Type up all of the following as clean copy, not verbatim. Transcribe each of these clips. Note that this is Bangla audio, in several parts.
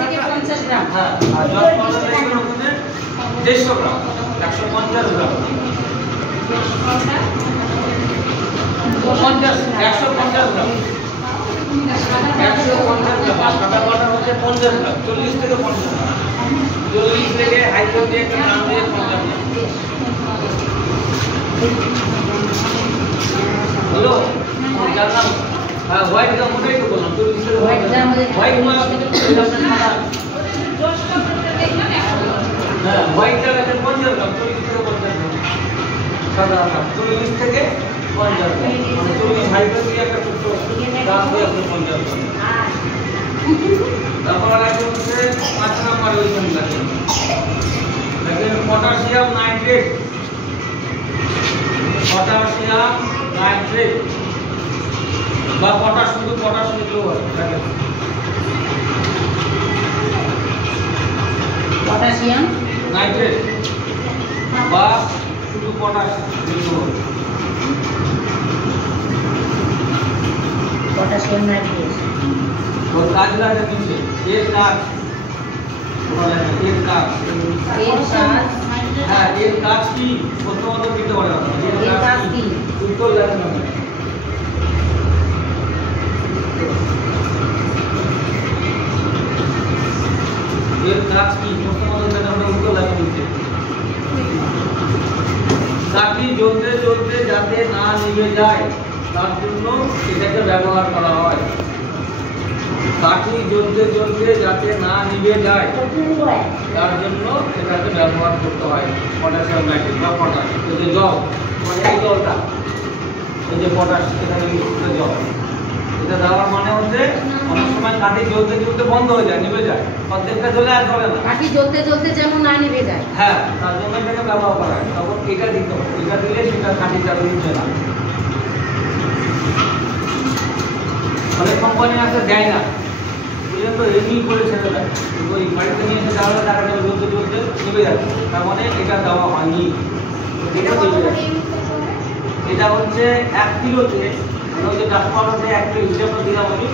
থেকে 50 গ্রাম। হ্যাঁ, আর 10 পাউডার লাগবে ওখানে 150 গ্রাম, 150 গ্রাম। 150 গ্রাম। 150 গ্রাম। সাদা পাউডার হচ্ছে 50 গ্রাম, 40 থেকে 50 গ্রাম। 40 থেকে হাইড্রো দিয়ে একটা নাম দিয়ে 50 গ্রাম। হ্যালো, জানলাম। হ্যাঁ, হোয়াইট গ্রাম ওটাই তো বললাম, 40 থেকে হোয়াইট গ্রাম। হোয়াইট মা হ্যাঁ, হোয়াইটটা আছে 50 গ্রাম, 40 থেকে 50 গ্রাম। সাদা 40 থেকে 50 গ্রাম। 40 হাইড্রো দিয়ে একটা ছোট্ট গাছ দিয়ে 50 গ্রাম। তারপর আছে হচ্ছে 5 নম্বর ওইখানে দেখেন পটাশিয়াম নাইট্রেট। পটাশিয়াম নাইট্রেট বা পটাশ, শুধু পটাশ লিখলেও হয়। দেখেন পটাশিয়াম নাইট্রেট বা শুধু পটাশ লিখলেও হয়। পটাশিয়াম নাইট্রেট ওর কাজ লাগে নিচে, এর কাজ হ্যাঁ, এর কাজ কি প্রথমত দিতে পারে না। এর কাজ কি উত্তর জানেন না। এর কাজ কি প্রথমত যেটা আমরা উত্তর লাগে নিচে। কাঠি জ্বলতে জ্বলতে যাতে না নিভে যায় তার জন্য এটাকে ব্যবহার করা হয়। কাঠি জ্বলতে জ্বলতে যাতে না নিভে যায় তার জন্য এটাকে ব্যবহার করতে হয় পটাশিয়াম নাইট্রেট বা পটাশ। এই যে জল, মানে এই জলটা, এই যে পটাশ, এখানে মিশ্রিত জল, এটা দেওয়ার মানে হচ্ছে অনেক সময় কাঠি জ্বলতে জ্বলতে বন্ধ হয়ে যায়, নিভে যায়, অর্ধেকটা জ্বলে আর জ্বলে না। কাঠি জ্বলতে জ্বলতে যেন না নিভে যায়, হ্যাঁ, তার জন্য এটাকে ব্যবহার করা হয়। তখন এটা দিতে হবে, এটা দিলে সেটা কাঠি চালু নিচ্ছে না। অনেক কোম্পানি আছে দেয় না, তো এমনি করে ছেড়ে দেয়, ওই বাড়িতে নিয়ে এসে দেওয়া টাকাটা জ্বলতে জ্বলতে নিভে যাচ্ছে, তার মানে এটা দেওয়া হয়নি। এটা হচ্ছে 1 কিলোতে, আমরা যে 10 পাউডারে 1 কিলো হিসাব দিলাম আমি,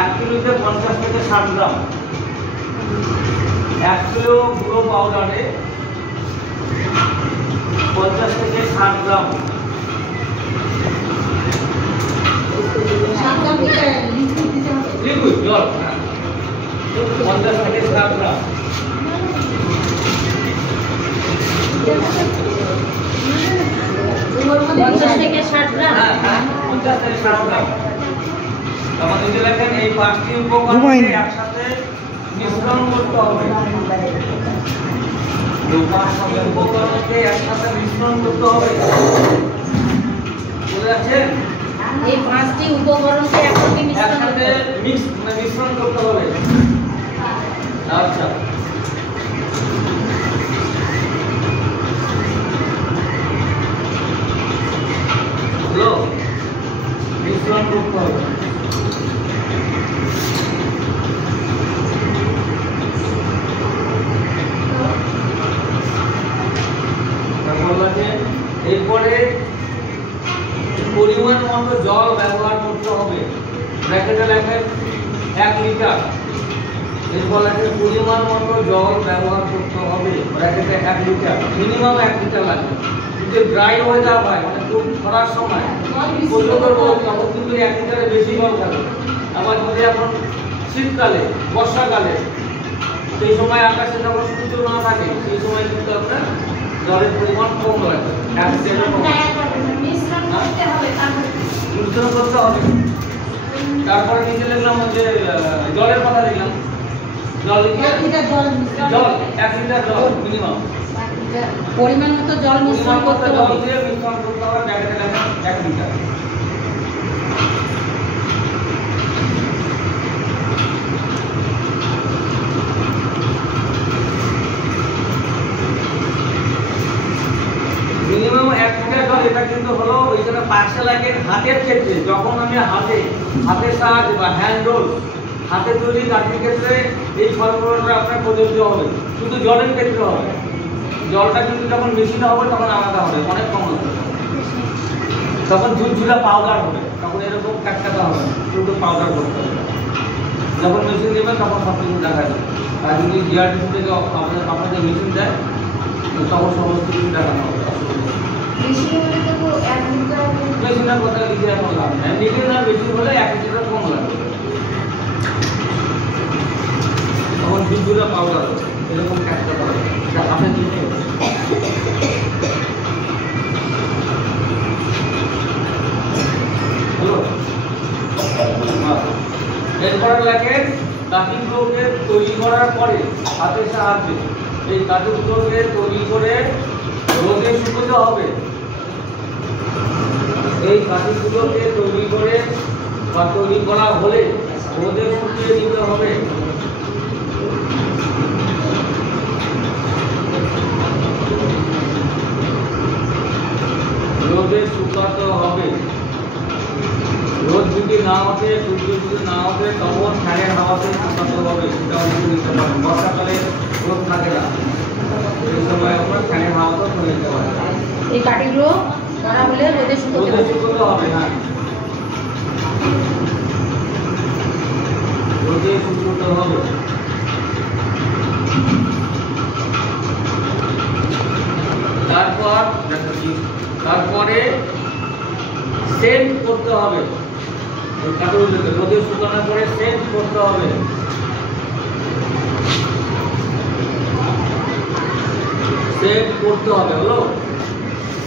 1 কিলোতে 50 থেকে 60 গ্রাম। 1 কিলো গুঁড়ো পাউডারে 50 থেকে 60 গ্রাম। লিকুইড জল 50 থেকে 60 গ্রাম। 50 থেকে 60 গ্রাম। হ্যাঁ, 50 থেকে 60 গ্রাম। তারপর যদি লেখেন এই 5টি উপকরণকে একসাথে মিশ্রণ করতে হবে। এই 5টি উপকরণকে একসাথে মিশ্রণ করতে হবে। বুঝতে পারছেন? এই 5টি উপকরণকে একসাথে মিশ্রণ করতে হবে। আচ্ছা, হ্যালো, মিশ্রণ করতে হবে। এরপরে পরিমাণ মতো জল ব্যবহার করতে হবে। ব্র্যাকেটে লেখেন 1 লিটার। এরপর লেখেন পরিমাণ মতো জল ব্যবহার করতে হবে, ব্র্যাকেটে 1 লিটার। মিনিমাম 1 লিটার লাগবে। যদি ড্রাই ওয়েদার হয়, মানে খুব খরার সময় প্রচন্ড রোদ, তখন কিন্তু 1 লিটারের বেশি জল খাবে। আবার যদি এখন শীতকালে, বর্ষাকালে, সেই সময় আকাশে যখন সূর্য না থাকে, সেই সময় কিন্তু আপনার জলের পরিমাণ কম লাগবে। মিশ্রণ করতে হবে। তারপরে নিচে লিখলাম যে জলের কথা লিখলাম। জল 1 লিটার জল মিনিমাম। পরিমাণ মতো জল মিশ্রণ করতে হবে। জল দিয়ে মিশ্রণ করতে হবে, প্যাকেটে লেখা 1 লিটার। মিনিমাম 1 লিটার জল। এটা কিন্তু হলো ওইখানে পার্সেল লাগে হাতের ক্ষেত্রে, যখন আমি হাতের সাহায্যে বা হ্যান্ড রোল, হাতে তৈরি কাঠের ক্ষেত্রে এই ফর্মুলাটা আপনার প্রযোজ্য হবে। শুধু জলের ক্ষেত্রে হবে। জলটা কিন্তু যখন মেশিনে হবে তখন আলাদা হবে, অনেক কম হবে। তখন ঝুরঝুরা পাউডার হবে, তখন এরকম কাটকাটা হবে না, শুধু পাউডার করতে হবে। যখন মেশিন দেবেন তখন সব কিছু দেখা যাবে। আর যদি জিআরটিসি থেকে আপনাদের মেশিন দেয় তখন সমস্ত কিছু দেখানো হবে। মেশিনের কথা লিখে এখন লাভ নেই, লিখে না বেশি হলে 1 লিটার কম লাগবে, তখন দুধগুলো পাউডার হবে এরকম একটা করে আপনি দিতে হলো। এরপর লাগে কাঠিগুলোকে তৈরি করার পরে হাতের সাহায্যে এই কাঠিগুলোকে তৈরি করে রোদে শুকোতে হবে। এই কাঠিগুলোকে তৈরি করে বা তৈরি করা হলে রোদে শুকিয়ে দিতে হবে। রোদে শুকাতে হবে। রোদ যদি না ওঠে, সূর্য যদি না ওঠে, তখন ফ্যানের হাওয়াতে শুকাতে হবে। সেটা অনেকে নিতে পারেন, বর্ষাকালে রোদ থাকে না, এই সময় আপনার ফ্যানের হাওয়াতেও চলে যেতে পারে। এই কাঠিগুলো করা হলে রোদে শুকোতে হবে। হ্যাঁ, রোদে শুকোতে হবে। তারপরে সেন্ট করতে হবে। কাঠগুলোকে রোদে শুকানোর পরে সেন্ট করতে হবে। সেন্ট করতে হবে, হলো?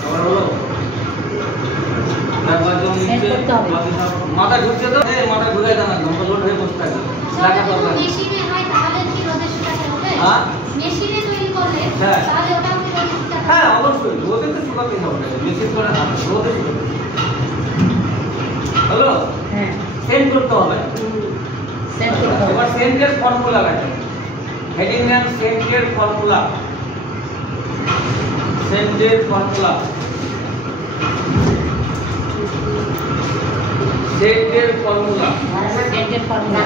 আবার হলো? মাথা ঢুকছে তো, মাথা ঢুকে যান, লোড হয়ে বসে থাকে। হ্যাঁ, হ্যাঁ, অবশ্যই রোদে তো শুকাতে হবে, মেশিন করে না, রোদে শুকাতে। হলো? হ্যাঁ, সেন্ট করতে হবে। এবার সেন্টের ফর্মুলা আছে, হেডিং নেন সেন্টের ফর্মুলা। সেন্টের ফর্মুলা, সেন্টের ফর্মুলা, সেন্টের ফর্মুলা